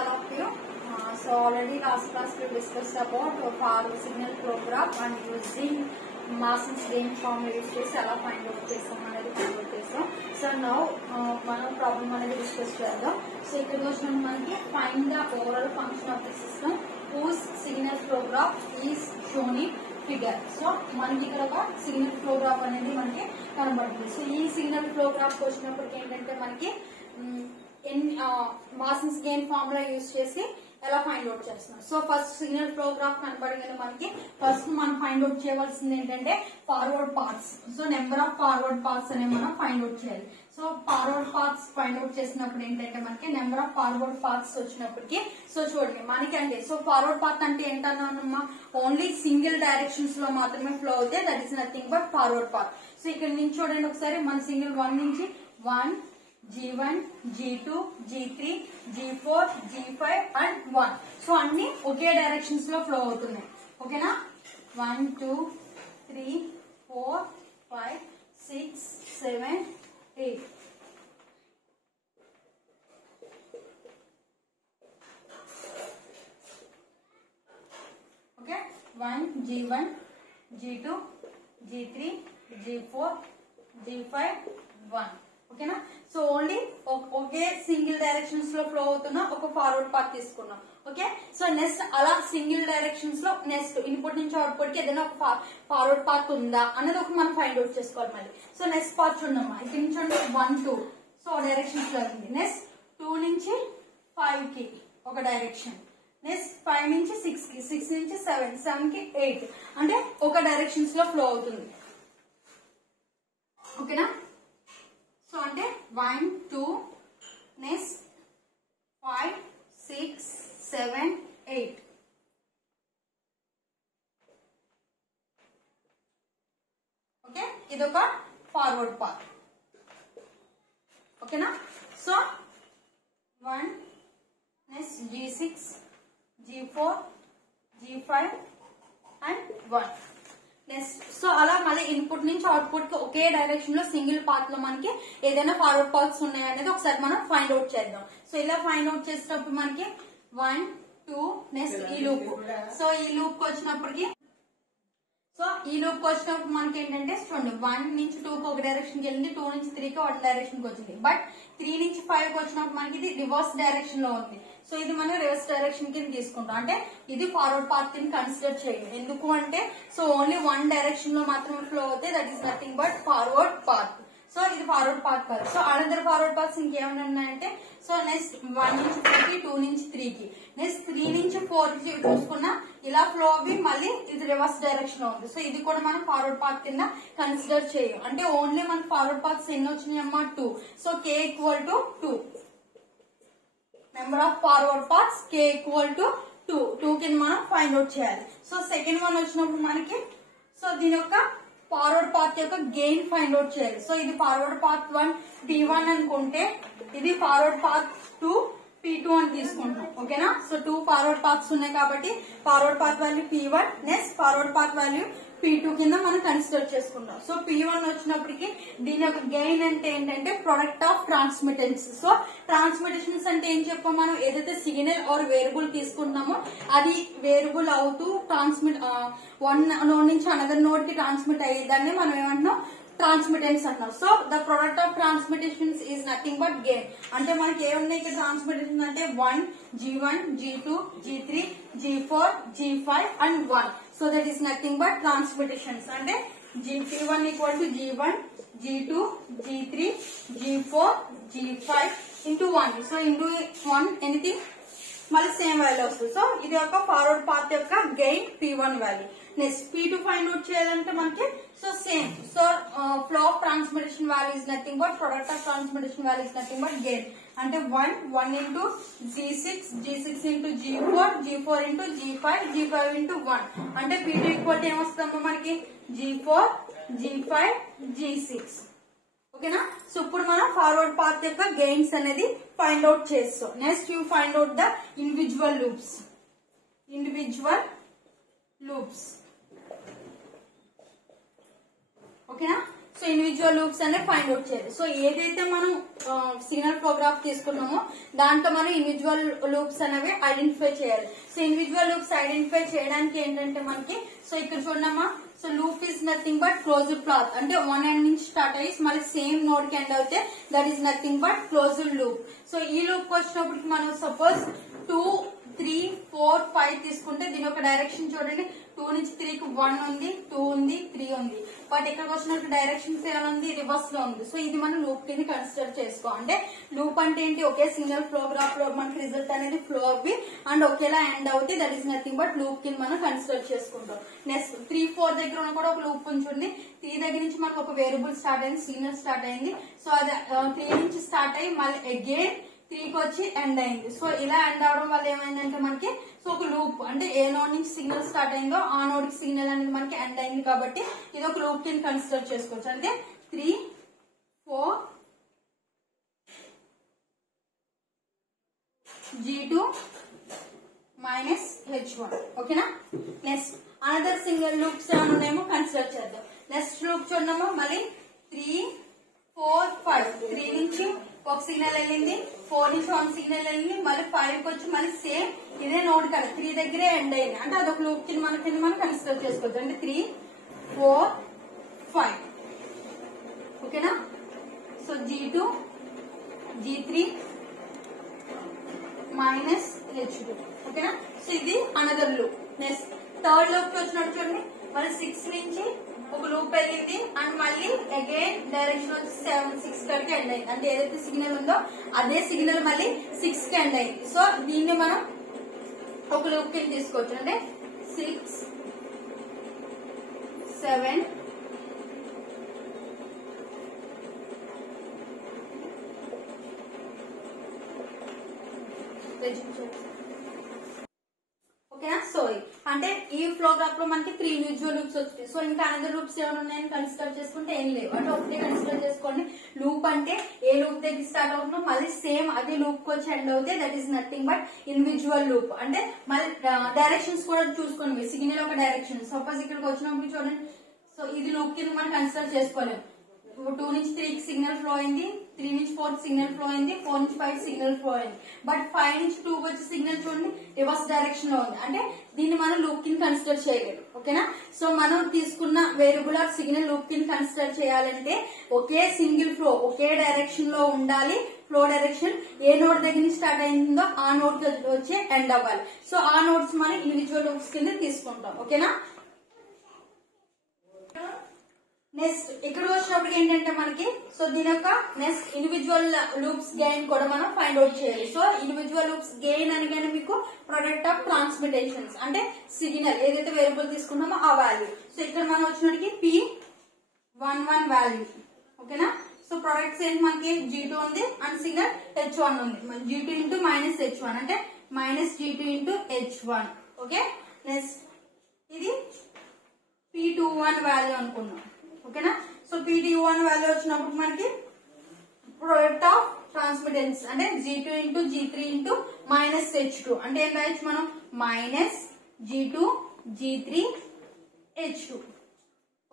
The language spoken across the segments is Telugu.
all of you. So already last class we discussed about power signal flow graph and using Mason's gain formula use చేసి ఎలా ఫైండ్ అవుట్ చేస్తాం అనేది ఫైండ్ అవుట్ చేస్తాం. సో నౌ మనం ప్రాబ్లమ్ అనేది డిస్కస్ చేద్దాం. సో ఇక్కడ వచ్చిన మనకి find the overall function of the system whose signal flow graph is shown in figure. So మనకి ఇక్కడ ఒక సిగ్నల్ ఫ్లో గ్రాఫ్ అనేది మనకి కనబడుతుంది. సో ఈ సిగ్నల్ ఫ్లో గ్రాఫ్ వచ్చినప్పటికి ఏంటంటే మనకి మాసన్స్ గెయిన్ ఫార్ములా యూజ్ చేసి ఎలా ఫైండ్ అవుట్ చేస్తున్నాం. So first signal flow graph కనబడగానే మనకి ఫస్ట్ మనం ఫైండ్ అవుట్ చేయవలసింది ఏంటంటే forward paths. So number of forward paths అనేవి మనం ఫైండ్ అవుట్ చేయాలి. So forward paths find out చేసినప్పుడు ఏంటంటే మనకి నెంబర్ ఆఫ్ ఫార్వర్డ్ పాత్స్ వచ్చినప్పటికి సో చూడండి మనకి అంటే సో ఫార్వర్డ్ పాత్ అంటే ఏంటన్నా ఓన్లీ సింగిల్ డైరెక్షన్స్ లో మాత్రమే ఫ్లో అవుతాయి. That is nothing but forward path. So ఇక్కడ నుంచి చూడండి ఒకసారి మన సింగిల్ 1 నుంచి 1 G1, G2, G3, G4, G5 and 1. So అన్ని ఒకే డైరెక్షన్స్ లో ఫ్లో అవుతున్నాయి. ఓకేనా 1 2 3 4 5 6 7 8. Okay 1 G1, G2, G3, G4, G5 1. ఓకేనా సో ఓన్లీ ఒకే సింగిల్ డైరెక్షన్స్ లో ఫ్లో అవుతున్న ఒక ఫార్వర్డ్ పాత్ తీసుకున్నాం. ఓకే సో నెక్స్ట్ అలా సింగిల్ డైరెక్షన్స్ లో నెక్స్ట్ ఇన్పుట్ నుంచి అవుట్పుట్ కి ఏదైనా ఒక ఫార్వర్డ్ పాత్ ఉందా అనేది ఒక మనం ఫైండ్ అవుట్ చేసుకోవాలి మళ్ళీ. సో నెక్స్ట్ పాత్ చూడమ్మా ఇక్కడ నుంచి 1 2 సో డైరెక్షన్స్ లో ఉంది. నెక్స్ట్ 2 నుంచి 5 కి ఒక డైరెక్షన్. నెక్స్ట్ 5 నుంచి 6 కి 6 నుంచి 7 7 కి 8 అంటే ఒక డైరెక్షన్స్ లో ఫ్లో అవుతుంది. ఓకేనా సో అంటే 1 2 నెక్స్ట్ 5 6 7 8. ఓకే ఇదొక ఫార్వర్డ్ పాత్. ఓకేనా so 1 next G6 G4 G5 and 1. Next so అలా మళ్ళీ ఇన్పుట్ నుంచి అవుట్పుట్ కి ఒకే డైరెక్షన్ లో సింగిల్ పాత్ లో మనకి ఏదైనా ఫార్వర్డ్ పాత్స్ ఉన్నాయి అనేది ఒకసారి మనం ఫైండ్ అవుట్ చేద్దాం. సో ఇలా ఫైండ్ అవుట్ చేసేటప్పుడు మనకి 1 2 నెక్స్ట్ ఈ లూప్. సో ఈ లూప్ వచ్చినప్పటికి మనకి ఏంటంటే చూడండి 1 నుంచి 2 కి ఒక డైరెక్షన్ కి వెళ్ళింది, 2 నుంచి 3 కి ఒక డైరెక్షన్ కి వచ్చింది. బట్ 3 నుంచి 5 కి వచ్చినప్పుడు మనకి ఇది రివర్స్ డైరెక్షన్ లో ఉంది. సో ఇది మనం రివర్స్ డైరెక్షన్ కింద తీసుకుంటాం. అంటే ఇది ఫార్వర్డ్ పాత్ కింద కన్సిడర్ చేయం. ఎందుకు అంటే సో ఓన్లీ 1 డైరెక్షన్ లో మాత్రమే ఫ్లో అవుతాయి. That is nothing but forward path. So ఇది ఫార్వర్డ్ పాత్ కాదు. సో అనదర్ ఫార్వర్డ్ పాత్స్ ఇంకేమైనా ఉన్నాయంటే సో నెక్స్ట్ 1 నుంచి 3 కి 2 నుంచి 3 కి నెక్స్ట్ 3 నుంచి 4 కి చూసుకున్నా ఇలా ఫ్లో అవి మళ్ళీ ఇది రివర్స్ డైరెక్షన్ లో ఉంది. సో ఇది కూడా మనం ఫార్వర్డ్ పాత్ కింద కన్సిడర్ చేయం. అంటే ఓన్లీ మన ఫార్వర్డ్ పాత్స్ ఎన్ని వచ్చినాయి అమ్మా 2. So K equal to 2. Number of forward paths K equal to 2 కింద మనం ఫైండ్ అవుట్ చేయాలి. సో సెకండ్ వన్ వచ్చినప్పుడు మనకి సో దీని యొక్క ఫార్వర్డ్ పాత్ యొక్క గెయిన్ ఫైండ్ అవుట్ చేయాలి. సో ఇది ఫార్వర్డ్ పాత్ 1 P1 అనుకుంటే ఇది ఫార్వర్డ్ పాత్ 2 P2 అని తీసుకుంటాం. ఓకేనా సో 2 ఫార్వర్డ్ పాత్స్ ఉన్నాయి కాబట్టి forward path value P1 next forward path value P2 కింద మనం కన్సిడర్ చేసుకుంటాం. సో P1 వచ్చినప్పటికి దీని యొక్క గెయిన్ అంటే ఏంటంటే ప్రొడక్ట్ ఆఫ్ ట్రాన్స్మిటెన్స్. సో ట్రాన్స్మిటేషన్స్ అంటే ఏం చెప్పాం మనం ఏదైతే సిగ్నల్ ఆర్ వేరియబుల్ తీసుకుంటున్నామో అది వేరియబుల్ అవుతూ ట్రాన్స్మిట్ 1 నోడ్ నుంచి అనదర్ నోడ్ కి ట్రాన్స్మిట్ అయ్యేదాన్ని మనం ఏమంటున్నాం ట్రాన్స్మిటెన్స్ అంటున్నాం. So the product of transmitations is nothing but gain. అంటే మనకి ఏమున్నాయి ఇక్కడ ట్రాన్స్మిటేషన్ అంటే 1 G1 G2 G3 G4 G5 and 1. So that is nothing but transmitations. అంటే P1 equal to G1 G2 G3 G4 G5 into 1. So into 1 anything మళ్ళీ సేమ్ వాల్యూ వస్తుంది. సో ఇది ఒక ఫార్వర్డ్ పాత్ యొక్క gain P1 value. Next P2 find out చేయాలంటే మనకి so same. So flow of transmitation value is nothing but product of transmitation value is nothing but gain. అంటే 1 into G6 into G4 into G5 into 1. అంటే P2 ఈక్వల్ టు ఏమొస్తుందమ్మా మనకి G4 G5 G6. ఓకేనా సో ఇప్పుడు మనం ఫార్వర్డ్ పాత్ యొక్క గెయిన్స్ అనేది ఫైండ్ అవుట్ చేస్తాం. Next you find out the individual loops. ఓకేనా సో ఇండివిజువల్ లూప్స్ అనేవి ఫైండ్ అవుట్ చేయాలి. సో ఏదైతే మనం సిగ్నల్ ఫ్లో గ్రాఫ్ తీసుకున్నామో దాంట్లో మనం ఇండివిజువల్ లూప్స్ అనేవి ఐడెంటిఫై చేయాలి. సో ఇండివిజువల్ లూప్స్ ఐడెంటిఫై చేయడానికి ఏంటంటే మనకి సో ఇక్కడ చూడమ్మా, so loop is nothing but closed path, అంటే వన్ ఎండ్ నుంచి స్టార్ట్ అయ్యి మళ్ళీ సేమ్ నోడ్ కి ఎండ్ అవుతే that is nothing but closed loop. So ఈ లూప్ వచ్చినప్పటికి మనం సపోజ్ 2, 3, 4, 5 తీసుకుంటే దీని ఒక డైరెక్షన్ చూడండి, 2 నుంచి 3 కి 1 ఉంది, 2 ఉంది, 3 ఉంది. బట్ ఇక్కడికి వచ్చినట్టు డైరెక్షన్స్ ఏముంది, రివర్స్ లో ఉంది. సో ఇది మనం లూప్ కింద కన్సిడర్ చేసుకో. అంటే లూప్ అంటే ఏంటి, ఒకే సింగిల్ ఫ్లో గ్రాఫ్ లో మనకి రిజల్ట్ అనేది ఫ్లో అవ్వి అండ్ ఒకేలా ఎండ్ అవుతే that is nothing but loop కింద మనం కన్సిడర్ చేసుకుంటాం. నెక్స్ట్ 3, 4 దగ్గర ఉన్న కూడా ఒక లూప్ ఉంచుంది. 3 దగ్గర నుంచి మనకు ఒక వేరియబుల్ స్టార్ట్ అయింది, సిగ్నల్ స్టార్ట్ అయింది. సో అది 3 నుంచి స్టార్ట్ అయ్యి మళ్ళీ అగైన్ 3 కి వచ్చి ఎండ్ అయింది. సో ఇలా ఎండ్ అవడం వల్ల ఏమైందంటే మనకి సో ఒక లూప్ అంటే ఏ నోడ్ నుంచి సిగ్నల్ స్టార్ట్ అయిందో ఆ నోడ్ కి సిగ్నల్ అనేది మనకి ఎండ్ అయింది కాబట్టి ఇది ఒక లూప్ కింద కన్సిడర్ చేసుకోవచ్చు. అంటే 3, 4 G2 మైనస్ H1. ఓకేనా. నెక్స్ట్ అనదర్ సింగిల్ లూప్స్ ఏమైనా ఉన్నాయేమో కన్సిడర్ చేద్దాం. నెక్స్ట్ లూప్ చూడమ్మా, మళ్ళీ 3, 4, 5 3 నుంచి ఒక సిగ్నల్ వెళ్ళింది, 4 నుంచి 1 సిగ్నల్ వెళ్ళింది, మళ్ళీ 5 కి వచ్చి మళ్ళీ సేమ్ ఇదే నోడ్ కదా 3 దగ్గరే ఎండ్ అయింది. అంటే అదొక లూప్ కింద మనం కన్సిడర్ చేసుకోవచ్చు. అంటే 3, 4, 5. ఓకేనా. So G2 G3 minus H2. ఓకేనా. సో ఇది another loop. Next third loop వచ్చినట్టు చూడండి, మళ్ళీ 6 నుంచి ఒక లూప్ వెళ్ళింది అండ్ మళ్ళీ అగైన్ డైరెక్షన్ వచ్చి 7, 6 కడికి ఎండ్ అయింది. అంటే ఏదైతే సిగ్నల్ ఉందో అదే సిగ్నల్ మళ్ళీ 6 కి ఎండ్ అయింది. సో దీన్ని మనం ఒక లూప్ కింద తీసుకోవచ్చు. అంటే 6, 7 ఓకేనా. సో అంటే ఈ ఫ్లో గ్రాఫ్ లో మనకి 3 ఇండివిజువల్ లూప్స్ వచ్చాయి. సో ఇంకా అనదర్ లూప్స్ ఏమైనా ఉన్నాయని కన్సిడర్ చేసుకుంటే ఏం లేవు. అంటే ఒకటే కన్సిడర్ చేసుకోండి. లూప్ అంటే ఏ లూప్ దగ్గర స్టార్ట్ అవుతుందో మళ్ళీ సేమ్ అదే లూప్ కి వచ్చి ఎండ్ అవుతే that is nothing but individual loop. అంటే మళ్ళీ డైరెక్షన్స్ కూడా చూసుకోండి. సిగ్నల్ ఒక డైరెక్షన్, సపోజ్ ఇక్కడికి వచ్చినప్పుడు చూడండి. సో ఇది లూప్ కింద మనం కన్సిడర్ చేసుకోలేము. 2 నుంచి 3 కి సిగ్నల్ ఫ్లో అయింది, 3 నుంచి 4 కి సిగ్నల్ ఫ్లో అయింది, 4 నుంచి 5 సిగ్నల్ ఫ్లో అయింది. బట్ 5 నుంచి 2 కి వచ్చే సిగ్నల్ చూడండి రివర్స్ డైరెక్షన్ లో ఉంది. అంటే దీన్ని మనం లూప్ కింద కన్సిడర్ చేయలేదు. ఓకేనా. సో మనం తీసుకున్న వేరియబుల్ ఆఫ్ సిగ్నల్ లూప్ కింద కన్సిడర్ చేయాలంటే ఒకే సింగిల్ ఫ్లో ఒకే డైరెక్షన్ లో ఉండాలి. ఫ్లో డైరెక్షన్ ఏ నోడ్ దగ్గర నుంచి స్టార్ట్ అయిందో ఆ నోడ్ వచ్చి ఎండ్ అవ్వాలి. సో ఆ నోడ్స్ మనం ఇండివిజువల్ లూప్స్ కింద తీసుకుంటాం. ఓకేనా. నెక్స్ట్ ఇక్కడ వచ్చినప్పుడు ఏంటంటే మనకి సో దీని యొక్క నెక్స్ట్ ఇండివిజువల్ లూప్స్ గెయిన్ కూడా మనం ఫైండ్ అవుట్ చేయాలి. సో ఇండివిజువల్ లూప్స్ గెయిన్ అనగానే మీకు ప్రొడక్ట్ ఆఫ్ ట్రాన్స్మిటేషన్స్ అంటే సిగ్నల్ ఏదైతే వేరియబుల్ తీసుకున్నామో ఆ వాల్యూ. సో ఇక్కడ మనం వచ్చినప్పటికి P11 వాల్యూ. ఓకేనా. సో ప్రొడక్ట్స్ ఏంటి మనకి G2 ఉంది అండ్ సిగ్నల్ H1 ఉంది. G2 ఇంటూ మైనస్ H1 అంటే minus G2 into H1. Okay. Next ఇది P21 వాల్యూ అనుకున్నాం. ఓకేనా. సో P21 వాల్యూ వచ్చినప్పుడు మనకి ప్రొడక్ట్ ఆఫ్ ట్రాన్స్మిటెన్స్ అంటే G2 into G3 into minus H2 అంటే ఏం రాయొచ్చు మనం మైనస్ G2 G3 H2.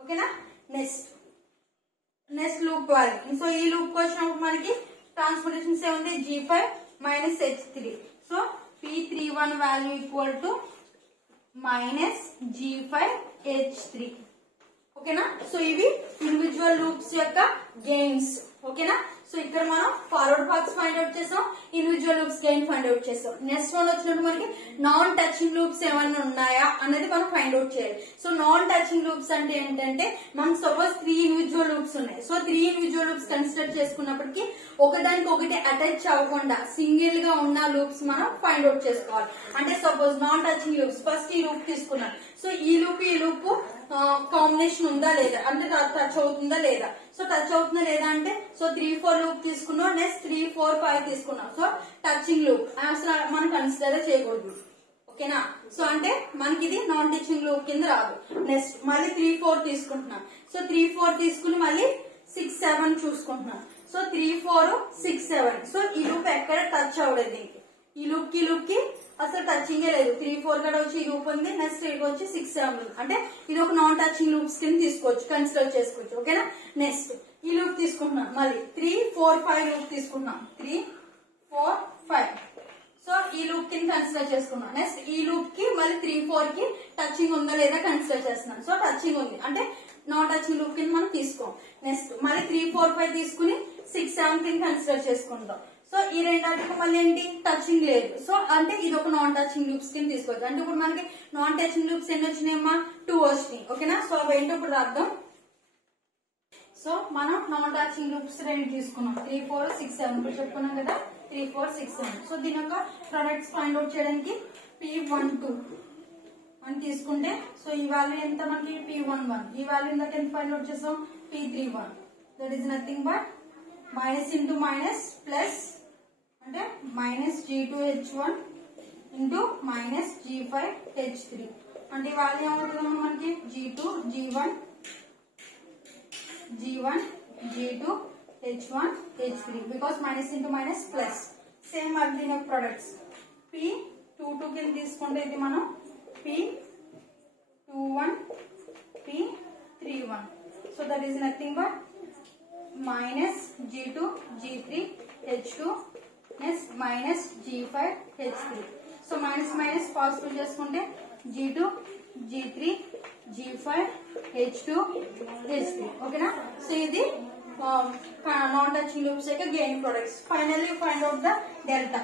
ఓకేనా. Next loop value. సో ఈ లూప్ వచ్చినప్పుడు మనకి ట్రాన్స్మిటేషన్స్ ఏముంది G5 minus H3. So P31 value equal to minus G5 H3. ఓకేనా. సో ఇవి ఇండివిజువల్ లూప్స్ యొక్క గెయిన్స్. ఓకేనా. సో ఇక్కడ మనం ఫార్వర్డ్ పాత్స్ ఫైండ్ అవుట్ చేసాం, individual loops gain find out చేసాం. నెక్స్ట్ వన్ వచ్చినట్టు మనకి నాన్ టచింగ్ లూప్స్ ఏమైనా ఉన్నాయా అనేది మనం ఫైండ్ అవుట్ చేయాలి. సో నాన్ టచింగ్ లూప్స్ అంటే ఏంటంటే మనకు సపోజ్ 3 ఇండివిజువల్ లూప్స్ ఉన్నాయి. సో 3 ఇండివిజువల్ లూప్స్ కన్సిడర్ చేసుకున్నప్పటికీ ఒకదానికి ఒకటి అటాచ్ అవ్వకుండా సింగిల్ గా ఉన్న లూప్స్ మనం ఫైండ్ అవుట్ చేసుకోవాలి. అంటే suppose non touching loops first ఈ లూప్ తీసుకున్నాం. సో ఈ లూప్ కాంబినేషన్ ఉందా లేదా అంటే టచ్ అవుతుందా లేదా. సో టచ్ అవుతుందా లేదా అంటే సో 3, 4 లూప్ తీసుకున్నాం. నెక్స్ట్ 3, 4, 5 తీసుకున్నాం. సో టచింగ్ లూప్ అసలు మనం కన్సిడర్ చేయకూడదు. ఓకేనా. సో అంటే మనకి ఇది నాన్ టచింగ్ లూప్ కింద రాదు. నెక్స్ట్ మళ్ళీ 3, 4 తీసుకుంటున్నాం. సో 3, 4 తీసుకుని మళ్ళీ 6, 7 చూసుకుంటున్నాం. సో 3, 4, 6, 7. సో ఈ లూప్ ఎక్కడ టచ్ అవ్వలేదు. దీనికి ఈ లూప్ కి అసలు టచింగే లేదు. 3 4 కూడా వచ్చి ఈ లూప్ ఉంది. నెక్స్ట్ ఇది వచ్చి 6 7 అంటే ఇది ఒక నాన్ టచింగ్ లూప్స్ కింద తీసుకోవచ్చు, కన్సిడర్ చేసుకోవచ్చు. ఓకేనా. నెక్స్ట్ ఈ లూప్ తీసుకుంటున్నాం, మళ్ళీ 3 4 5 లూప్ తీసుకుంటున్నాం. 3 4 5 సో ఈ లూప్ కింద కన్సిడర్ చేసుకున్నాం. నెక్స్ట్ ఈ లూప్ కి మళ్ళీ 3 4 కి టచింగ్ ఉందా లేదా కన్సిడర్ చేస్తున్నాం. సో టచింగ్ ఉంది అంటే నాన్ టచింగ్ లూప్ కింద మనం తీసుకోం. నెక్స్ట్ మళ్ళీ 3 4 5 తీసుకుని 6 7 కింద కన్సిడర్ చేసుకుంటాం. సో ఈ రెండాటికి మళ్ళీ ఏంటి టచింగ్ లేదు. సో అంటే ఇది ఒక నాన్ టచింగ్ లూప్స్ కింద తీసుకోవచ్చు. అంటే ఇప్పుడు మనకి నాన్ టచింగ్ లూప్స్ ఎన్ని వచ్చినాయమ్మా? 2 వచ్చినాయి. ఓకేనా. సో అవి ఏంటో ఇప్పుడు అర్థం. సో మనం నాన్ టచింగ్ లూప్స్ రెండు తీసుకున్నాం. 3 4 6 7 ఇప్పుడు చెప్పుకున్నాం కదా. 3 4 6 7 సో దీని యొక్క ప్రొడక్ట్స్ ఫైండ్ అవుట్ చేయడానికి P12 అని తీసుకుంటే సో ఈ వాల్యూ ఎంత మనకి? P11. ఈ వాల్యూ ఇందాక ఎంత ఫైండ్ అవుట్ చేసాం? P31. That is nothing but minus into minus plus అంటే minus G2H1 into minus G5H3 అంటే ఈ వాల్యూ ఏమవుతుందమ్మా మనకి? G2 G1 G2 H1 H3 because minus into minus plus. Same అది దీని యొక్క ప్రొడక్ట్స్ P22 కింద తీసుకుంటే ఇది మనం P21 P31 so that is nothing but minus G2 G3 H2 next minus G5H3 so minus minus positive చేసుకుంటే G2 G3 G5H2 H3 ఓకేనా. సో ఇది నాన్ టచింగ్ లూప్స్ యొక్క gain products. Finally find out the delta.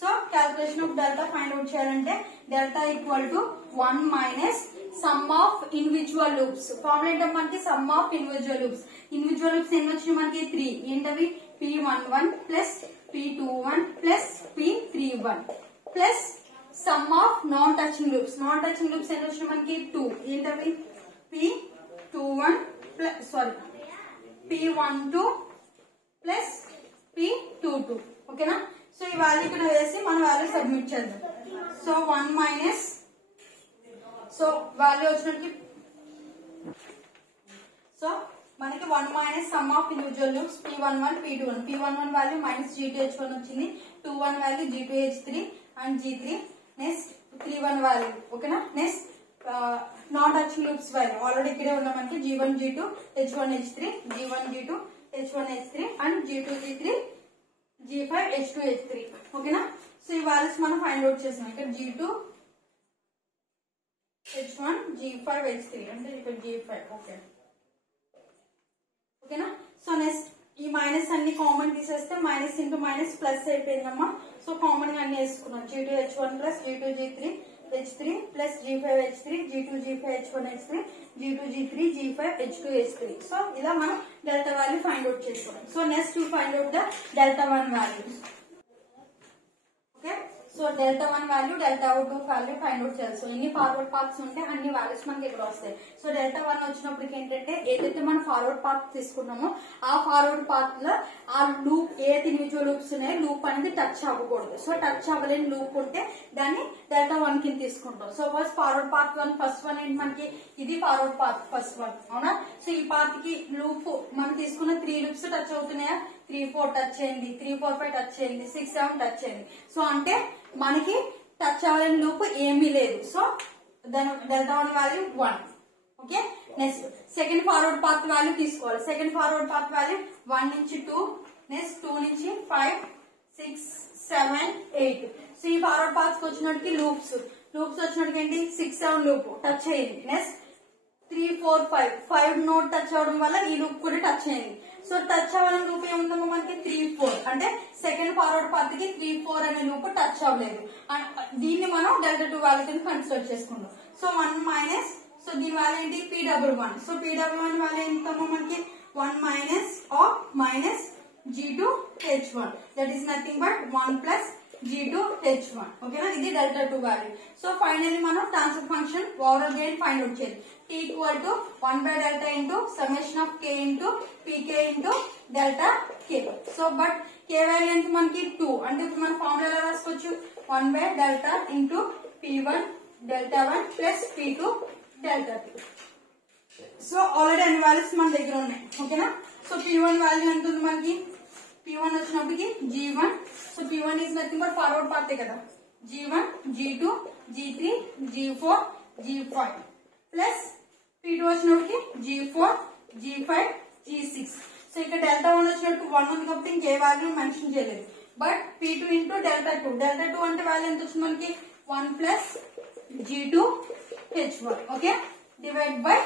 So calculation of delta find out చేయాలంటే delta equal to 1 minus sum of individual loops. Formula ఏంటో మనకి sum of individual loops. Individual loops ఎన్ని వచ్చినాయి మనకి? 3. ఏంటవి? P11 plus P21 plus P31 plus some of non touching loops. Non touching loops ఎన్ని వచ్చినాయి మనకి? 2. ఏంటవి? P12 plus P12 plus P22 ఓకేనా. సో ఈ వాల్యూ ఇక్కడ వేసి మన వాల్యూ సబ్మిట్ చేద్దాం. సో 1 మైనస్ సో వాల్యూ వచ్చినట్టు సో మనకి 1 minus sum of individual loops P11 P21. P11 value minus G2H1 వచ్చింది. 21 value G2H3 and G3 next 31 value ఓకేనా. Next non touching loops value already ఇక్కడే ఉన్న మనకి G1 G2 H1 H3 G1 G2 H1 H3 and G2 G3 G5 H2 H3 ఓకేనా. సో ఈ వాల్యూస్ మనం ఫైండ్ అవుట్ చేసాం. ఇక్కడ G2 H1 G5 H3 అంటే ఇక్కడ G5 ఓకేనా. సో నెక్స్ట్ ఈ మైనస్ అన్ని కామన్ తీసేస్తే మైనస్ ఇంటూ మైనస్ ప్లస్ అయిపోయిందమ్మా. సో కామన్ గా అన్ని వేసుకున్నాం. G2 H1 plus G2 G3 H3 plus G5 H3 G2 G5 H1 H3 G2 G3 G5 H2 H3 so ఇలా మనం డెల్టా వాల్యూ ఫైండ్ అవుట్ చేసుకోవాలి. So next to find out the delta 1 value. Okay. So delta 1 value delta 2 value find out చేయాలి. సో ఎన్ని ఫార్వర్డ్ పాత్స్ ఉంటే అన్ని వాల్యూస్ మనకి ఇక్కడ వస్తాయి. సో డెల్టా 1 వచ్చినప్పటికి ఏంటంటే ఏదైతే మనం ఫార్వర్డ్ పాత్ తీసుకున్నామో ఆ ఫార్వర్డ్ పాత్ లో ఆ లూప్ ఏదైతే ఇండివిజువల్ లూప్స్ ఉన్నాయో లూప్ అనేది టచ్ అవ్వకూడదు. సో టచ్ అవ్వలేని లూప్ ఉంటే దాన్ని డెల్టా 1 కింద తీసుకుంటాం. So first forward path 1 first one ఏంటి మనకి? ఇది ఫార్వర్డ్ పాత్ ఫస్ట్ వన్ అవునా. సో ఈ పాత్ కి లూప్ మనం తీసుకున్న 3 లూప్స్ టచ్ అవుతున్నాయా? 3 4 టచ్ అయింది, 3 4 5 టచ్ అయింది, 6 7 టచ్ అయింది. సో అంటే మనకి టచ్ అవ్వలేని లూప్ ఏమీ లేదు. సో దాని delta 1 value 1 okay. Next second forward path value తీసుకోవాలి. సెకండ్ ఫార్వర్డ్ పాత్ వాల్యూ 1 నుంచి 2 నెక్స్ట్ 2 నుంచి 5 6 7 8 సో ఈ ఫార్వర్డ్ పాత్ వచ్చినట్టుకి లూప్స్ వచ్చినట్టుకి ఏంటి? 6 7 లూప్ టచ్ అయింది. నెక్స్ట్ 3 4 5 నోట్ టచ్ అవడం వల్ల ఈ లూప్ కూడా టచ్ అయింది. సో టచ్ అవ్వడం లూప్ ఏముందమ్మా మనకి? 3 4 అంటే సెకండ్ ఫార్వర్డ్ పాత్ కి 3 4 అనే లూప్ టచ్ అవ్వలేదు. దీన్ని మనం డెల్టా 2 వాల్యూ కింద కన్సిడర్ చేసుకుందాం. సో 1 మైనస్ సో దీని వాల్యూ ఏంటి? P11. సో P11 వాల్యూ ఎంతమ్మా మనకి? 1 minus of minus G2 H1 that is nothing but 1 plus G2 H1 ఓకేనా. ఇది డెల్టా 2 వాల్యూ. సో ఫైనల్లీ మనం transfer function overall gain find out చేయాలి. T equal to 1 by delta into summation of K into Pk into delta K. So but K value ఎంత మనకి 2 అంటే ఇప్పుడు మన ఫార్ములా ఎలా రాసుకోవచ్చు? 1 by delta into P1 delta 1 plus P2 delta 2. So already అన్ని వాల్యూస్ మన దగ్గర ఉన్నాయి ఓకేనా. సో P1 వాల్యూ ఎంత ఉంది మనకి? P P1 వచ్చినప్పటికి G1, so P1 is nothing but forward path కదా, G1, G2, G3, G4, G5 plus P2 వచ్చినప్పటికి G4, G5, G6. సో ఇక్కడ డెల్టా 1 వచ్చినట్టు 1 ఉంది కాబట్టి ఇంకే వాల్యూ మెన్షన్ చేయలేదు. But P2 into delta 2, delta 2 అంటే వాల్యూ ఎంత వచ్చింది మనకి 1 plus G2 H1, okay, divide by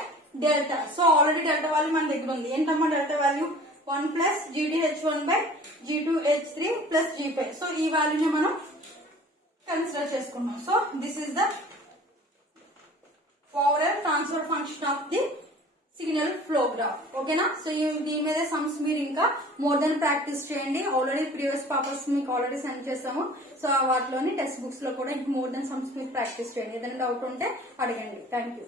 delta. So already delta value మన దగ్గర ఉంది. ఏంటమ్మా delta value 1 plus G2 H1 by G2 H3 plus G5. So ఈ వాల్యూని మనం కన్సిడర్ చేసుకున్నాం. So this is the Fourier transfer function of the signal flow graph, ఓకేనా. సో దీని మీద సమ్స్ మీరు ఇంకా మోర్ దెన్ ప్రాక్టీస్ చేయండి. ఆల్రెడీ ప్రీవియస్ పేపర్స్ మీకు ఆల్రెడీ సెండ్ చేస్తాము. సో వాటిలోని టెక్స్ట్ బుక్స్ లో కూడా ఇంకా మోర్ దెన్ సమ్స్ మీరు ప్రాక్టీస్ చేయండి. ఏదైనా డౌట్ ఉంటే అడగండి. Thank you.